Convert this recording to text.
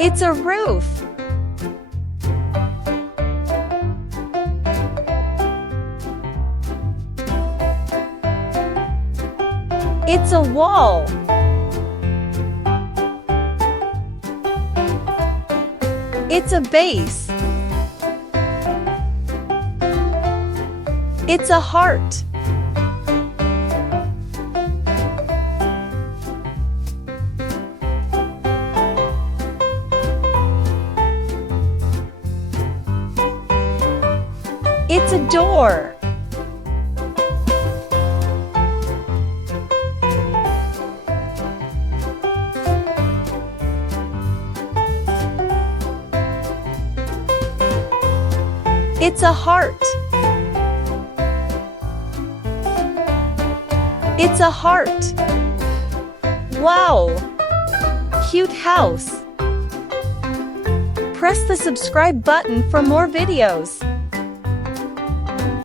It's a roof. It's a wall. It's a base. It's a heart. It's a door. It's a heart. It's a heart. Wow! Cute house. Press the subscribe button for more videos.